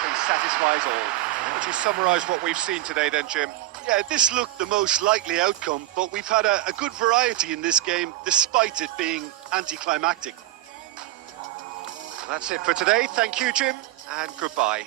Victory satisfies all. Would you summarise what we've seen today then, Jim? Yeah, this looked the most likely outcome, but we've had a good variety in this game, despite it being anticlimactic. That's it for today. Thank you, Jim, and goodbye.